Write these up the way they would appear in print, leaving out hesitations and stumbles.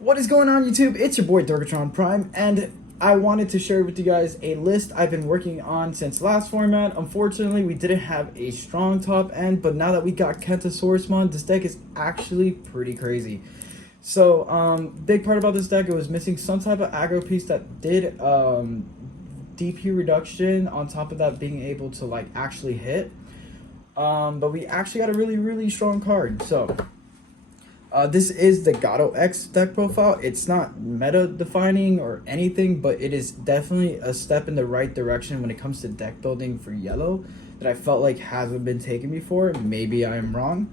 What is going on, YouTube? It's your boy Dorgatron Prime, and I wanted to share with you guys a list I've been working on since last format. Unfortunately, we didn't have a strong top end, but now that we got Kentasaurusmon, this deck is actually pretty crazy. So, big part about this deck, it was missing some type of aggro piece that did DP reduction, on top of that being able to like actually hit. But we actually got a really strong card. So this is the Gato X deck profile. It's not meta defining or anything, but it is definitely a step in the right direction when it comes to deck building for yellow that I felt like hasn't been taken before. Maybe I am wrong,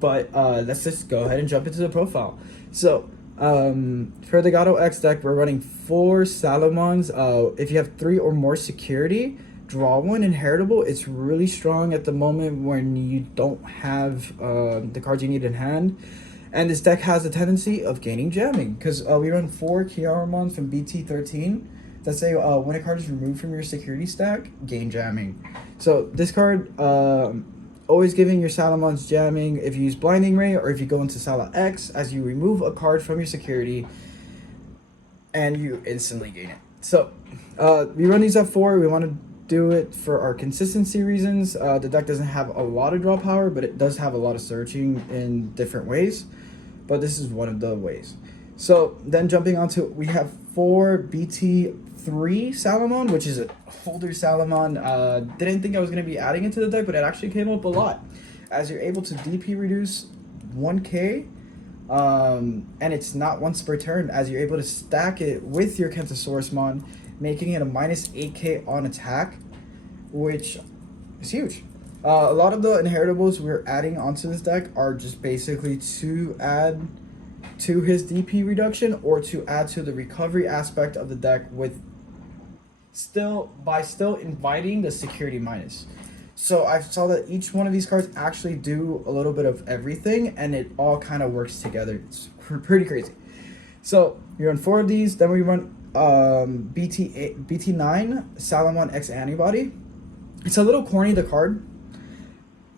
but let's just go ahead and jump into the profile. So for the Gato X deck, we're running 4 Salamons. If you have 3 or more security, draw 1 inheritable. It's really strong at the moment when you don't have the cards you need in hand. And this deck has a tendency of gaining jamming because we run 4 Kiaramons from Bt13 that say when a card is removed from your security stack, gain jamming. So this card, always giving your Salamons jamming if you use Blinding Ray or if you go into Sala X as you remove a card from your security and you instantly gain it. So we run these at 4. We want to do it for our consistency reasons. The deck doesn't have a lot of draw power, but it does have a lot of searching in different ways. But this is one of the ways. So then jumping onto, we have 4 Bt13 Salamon, which is a older Salamon. Didn't think I was going to be adding it to the deck, but it actually came up a lot. As you're able to DP reduce 1k, and it's not once per turn, as you're able to stack it with your Kentasaurusmon, making it a minus 8k on attack, which is huge. A lot of the inheritables we're adding onto this deck are just basically to add to his DP reduction or to add to the recovery aspect of the deck with still inviting the security minus. So I saw that each one of these cards actually do a little bit of everything, and it all kind of works together. It's pretty crazy. So we run 4 of these, then we run Bt9 Salamon X Antibody. It's a little corny, the card.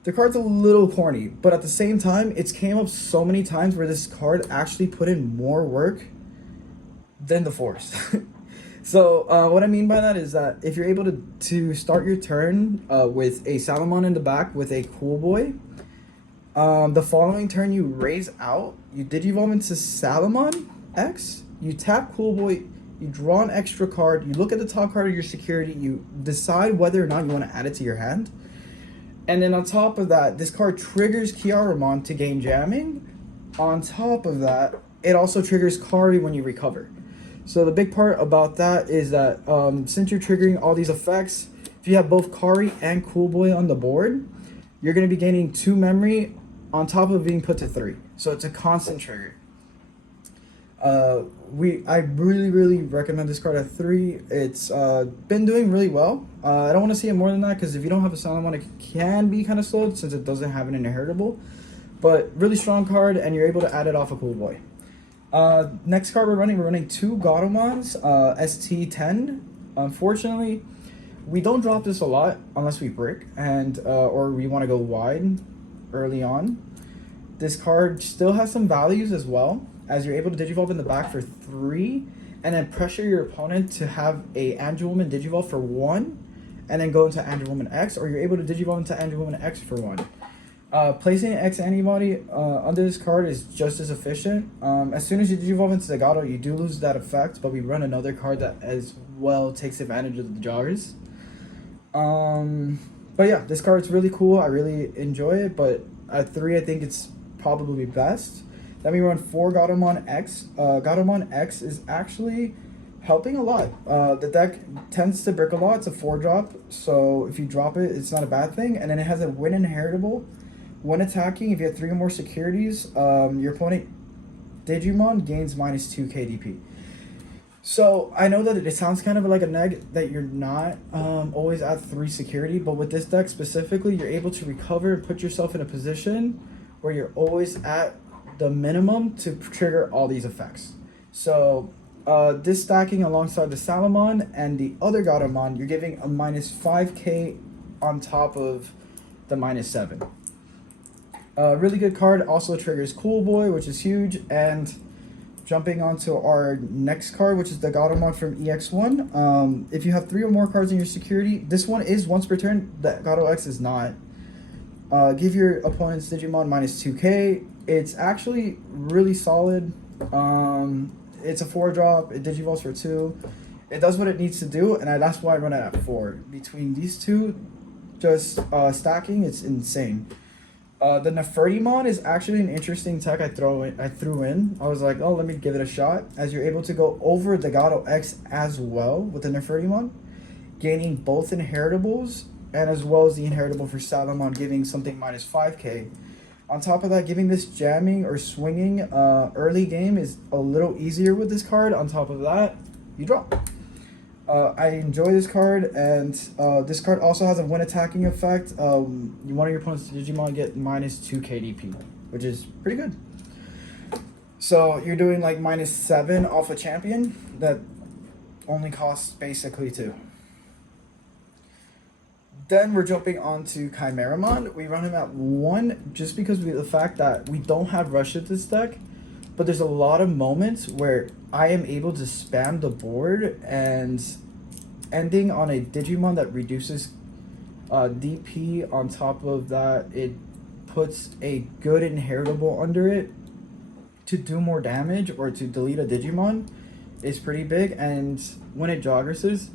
The card's a little corny, but at the same time, it's came up so many times where this card actually put in more work than the force. So what I mean by that is that if you're able to start your turn with a Salamon in the back with a Cool Boy, the following turn you raise out, you Digivolve into Salamon X, you tap Cool Boy, you draw an extra card, you look at the top card of your security, you decide whether or not you want to add it to your hand. And then on top of that, this card triggers Kiaramon to gain jamming. On top of that, it also triggers Kari when you recover. So the big part about that is that since you're triggering all these effects, if you have both Kari and Cool Boy on the board, you're going to be gaining 2 memory on top of being put to 3. So it's a constant trigger. I really recommend this card at 3. It's been doing really well. I don't want to see it more than that because if you don't have a Salamon, it can be kind of slowed since it doesn't have an inheritable. But really strong card, and you're able to add it off a Cool Boy. Next card we're running 2 Gatomons, ST10. Unfortunately, we don't drop this a lot unless we brick and or we want to go wide early on. This card still has some values as well, as you're able to Digivolve in the back for 3, and then pressure your opponent to have a Angewomon Digivolve for 1, and then go into Angewomon X, or you're able to Digivolve into Angewomon X for 1. Placing an X Antibody under this card is just as efficient. As soon as you Digivolve into the Gato, you do lose that effect, but we run another card that as well takes advantage of the joggers. But yeah, this card's really cool. I really enjoy it, but at 3, I think it's probably best. Then we run 4 Gatomon X. Gatomon X is actually helping a lot. The deck tends to brick a lot. It's a 4-drop, so if you drop it, it's not a bad thing. And then it has a win inheritable. When attacking, if you have 3 or more securities, your opponent Digimon gains minus 2 KDP. So I know that it sounds kind of like a neg that you're not always at 3 security, but with this deck specifically, you're able to recover and put yourself in a position where you're always at the minimum to trigger all these effects. So this stacking alongside the Salamon and the other Gatomon, you're giving a minus 5k on top of the minus 7. Really good card. Also triggers Cool Boy, which is huge, and jumping on to our next card, which is the Gatomon from EX1. If you have 3 or more cards in your security, this one is once per turn. The Gato X is not. Give your opponent's Digimon minus 2k. It's actually really solid. It's a 4-drop. It digivolves for 2. It does what it needs to do, and that's why I run it at 4. Between these two, just stacking, it's insane. The Knowhere is actually an interesting tech I threw in. I was like, oh, let me give it a shot. As you're able to go over the Gato X as well with the Knowhere, gaining both inheritables, and as well as the inheritable for Salamon, giving something minus 5k. On top of that, giving this jamming or swinging early game is a little easier with this card. On top of that, you draw. I enjoy this card, and this card also has a when attacking effect. One of your opponent's Digimon get minus 2 KDP, which is pretty good. So you're doing like minus 7 off a champion that only costs basically 2. Then we're jumping on to Chimeramon. We run him at 1 just because of the fact that we don't have rush at this deck. But there's a lot of moments where I am able to spam the board, and ending on a Digimon that reduces DP. On top of that, it puts a good inheritable under it to do more damage or to delete a Digimon is pretty big. And when it joggresses,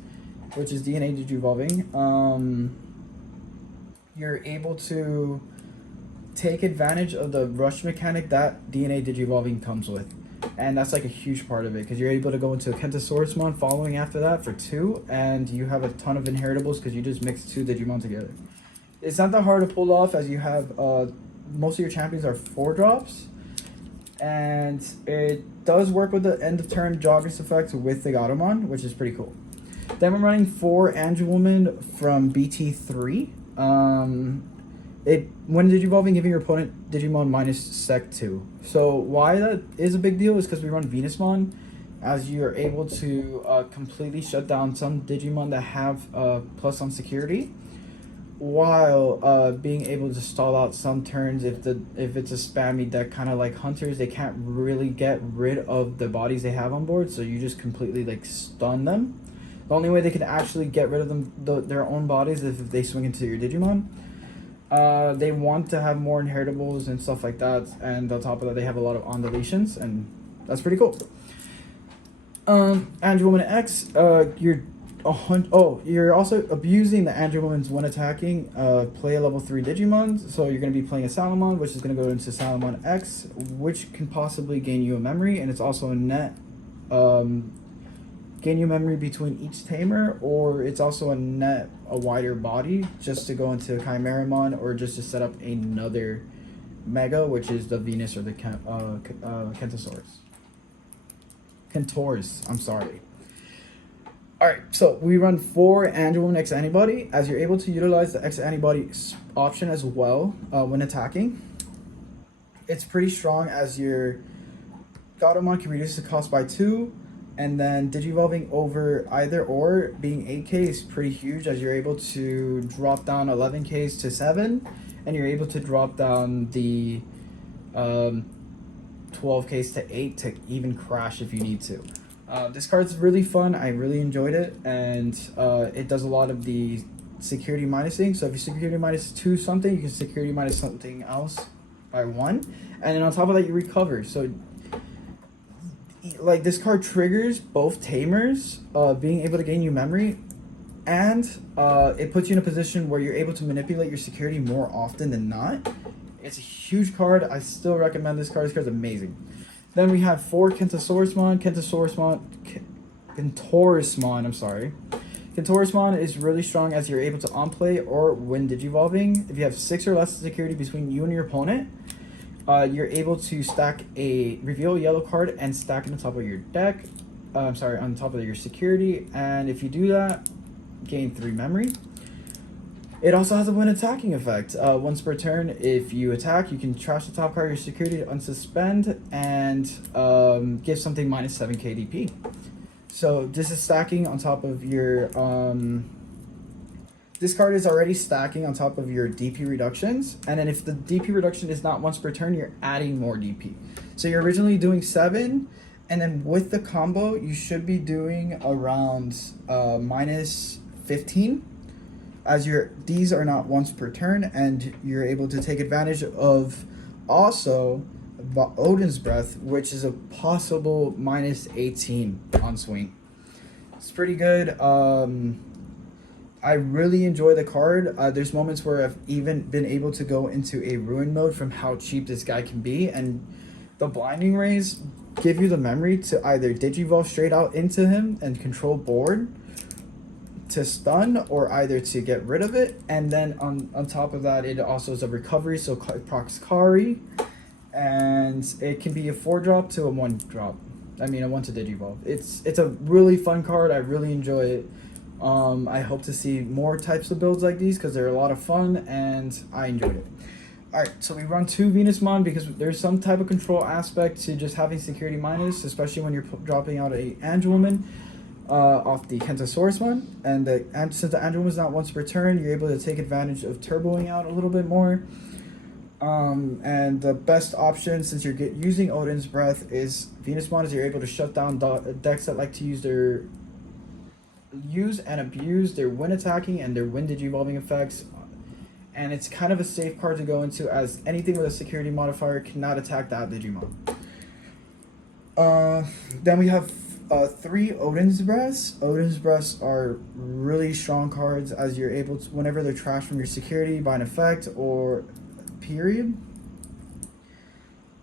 which is DNA Digivolving, you're able to take advantage of the rush mechanic that DNA Digivolving comes with. And that's like a huge part of it, because you're able to go into a Kentosaurusmon following after that for 2, and you have a ton of inheritables because you just mix 2 Digimon together. It's not that hard to pull off, as you have most of your champions are 4-drops, and it does work with the end of turn joggers effect with the Gatomon, which is pretty cool. Then we're running 4 Angelwoman from Bt13. When Digivolving, giving your opponent Digimon minus Sec 2. So why that is a big deal is because we run Venusmon, as you are able to completely shut down some Digimon that have plus on security, while being able to stall out some turns if it's a spammy deck, kind of like Hunters. They can't really get rid of the bodies they have on board, so you just completely like stun them. The only way they can actually get rid of them, their own bodies, is if they swing into your Digimon. They want to have more inheritables and stuff like that, and on top of that, they have a lot of on deletions, and that's pretty cool. Angelwoman X, you're also abusing the Angelwoman's when attacking. Play a level 3 Digimon, so you're going to be playing a Salamon, which is going to go into Salamon X, which can possibly gain you a memory, and it's also a net gain you memory between each tamer, or it's also a wider body just to go into Chimeramon, or just to set up another Mega, which is the Venus or the Kentaurus. I'm sorry. Alright, so we run 4 Angelwoman X Antibody, as you're able to utilize the X Antibody option as well when attacking. It's pretty strong, as your Gatomon can reduce the cost by 2, and then Digivolving over either or being 8k is pretty huge, as you're able to drop down 11ks to 7, and you're able to drop down the 12ks to 8 to even crash if you need to. This card's really fun. I really enjoyed it, and it does a lot of the security minusing. So if you security minus 2 something, you can security minus something else by 1, and then on top of that, you recover. So like, this card triggers both tamers being able to gain you memory, and it puts you in a position where you're able to manipulate your security more often than not. It's a huge card. I still recommend this card. This card's amazing. Then we have 4 Kentasaurusmon. Kentaurusmon, I'm sorry. Kentaurusmon is really strong, as you're able to on-play or when Digivolving. If you have 6 or less security between you and your opponent, you're able to reveal a yellow card and stack it on top of your deck. On top of your security. And if you do that, gain 3 memory. It also has a when attacking effect. Once per turn, if you attack, you can trash the top card of your security to unsuspend and give something minus 7 KDP. So this is stacking on top of your... This card is already stacking on top of your DP reductions, and then if the DP reduction is not once per turn, you're adding more DP. So you're originally doing 7, And then with the combo, you should be doing around minus 15, as these are not once per turn, and you're able to take advantage of also Odin's Breath, which is a possible minus 18 on swing. It's pretty good. I really enjoy the card. There's moments where I've even been able to go into a ruin mode from how cheap this guy can be, and the blinding rays give you the memory to either digivolve straight out into him and control board to stun, or either to get rid of it. And then on top of that, it also is a recovery, so it procs Kari, and it can be a 4-drop to a 1-drop. I mean a 1 to digivolve. It's a really fun card. I really enjoy it. I hope to see more types of builds like these because they're a lot of fun and I enjoyed it. Alright, so we run 2 Venusmon because there's some type of control aspect to just having security minus, especially when you're dropping out a Angelwoman off the Kentosaurus one. And since the Angelwoman is not once per turn, you're able to take advantage of turboing out a little bit more. And the best option, since you're using Odin's Breath, is Venusmon, is you're able to shut down decks that like to use and abuse their wind attacking and their wind digivolving effects. And it's kind of a safe card to go into, as anything with a security modifier cannot attack that Digimon. Then we have 3 Odin's Breaths. Odin's Breaths are really strong cards, as you're able to, whenever they're trashed from your security by an effect or period,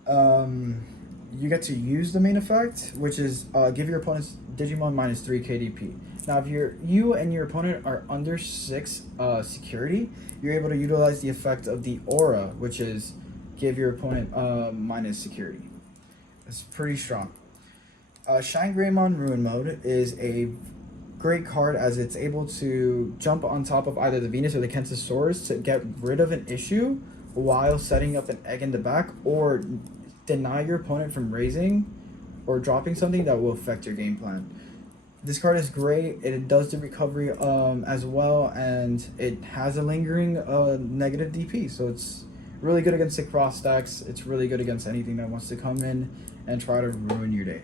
you get to use the main effect, which is give your opponent's Digimon minus 3 KDP. Now, if you and your opponent are under 6 security, you're able to utilize the effect of the aura, which is give your opponent minus security. It's pretty strong. Shine Greymon Ruin Mode is a great card, as it's able to jump on top of either the Venus or the Kentosaurus to get rid of an issue while setting up an egg in the back, or deny your opponent from raising or dropping something that will affect your game plan. This card is great. It does the recovery as well, and it has a lingering negative DP, so it's really good against the cross stacks. It's really good against anything that wants to come in and try to ruin your day.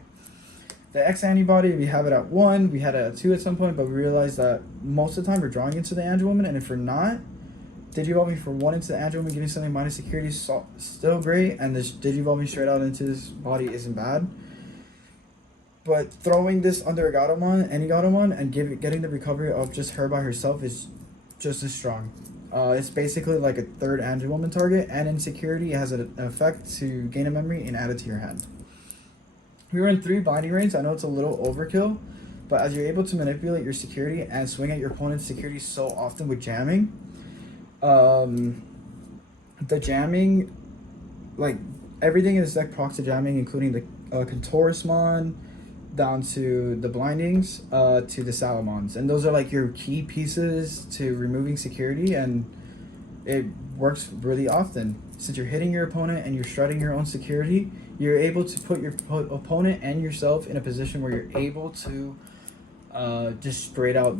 The X antibody, we have it at 1, we had it at 2 at some point, but we realized that most of the time we're drawing into the Angelwoman, and if we're not, digivolving for 1 into the Angelwoman, giving something minus security is still great, and this digivolving straight out into this body isn't bad. But throwing this under a Gatomon, any Gatomon, and getting the recovery of just her by herself is just as strong. It's basically like a 3rd Angelwoman target, and in security, it has an effect to gain a memory and add it to your hand. We run 3 binding rays. I know it's a little overkill, but as you're able to manipulate your security and swing at your opponent's security so often with jamming, the jamming, like everything in this deck procs to jamming, including the Kentorismon, down to the blindings, to the Salamons, and those are like your key pieces to removing security, and it works really often. Since you're hitting your opponent and you're shredding your own security, you're able to put your opponent and yourself in a position where you're able to just straight out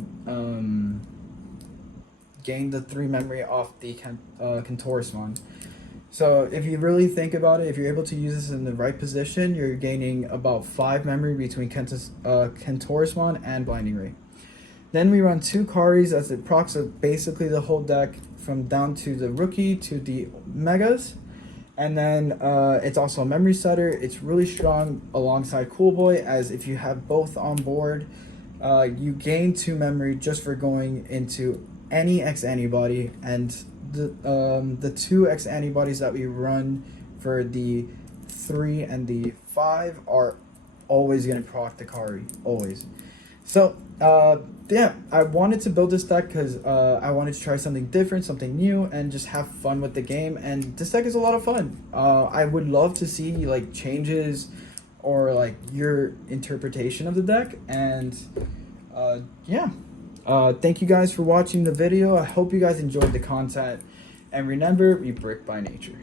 gain the 3 memory off the Kentorismon. So if you really think about it, if you're able to use this in the right position, you're gaining about 5 memory between Kentorismon and Blinding Ray. Then we run 2 Karis, as it procs basically the whole deck from down to the rookie to the megas. And then it's also a memory setter. It's really strong alongside Cool Boy, as if you have both on board, you gain 2 memory just for going into any X antibody, and the 2 X antibodies that we run for the 3 and the 5 are always going to proc the Kari, always. So yeah, I wanted to build this deck because I wanted to try something different, something new, and just have fun with the game, and this deck is a lot of fun. I would love to see like changes or like your interpretation of the deck, and yeah. Thank you guys for watching the video. I hope you guys enjoyed the content, and remember, we brick by nature.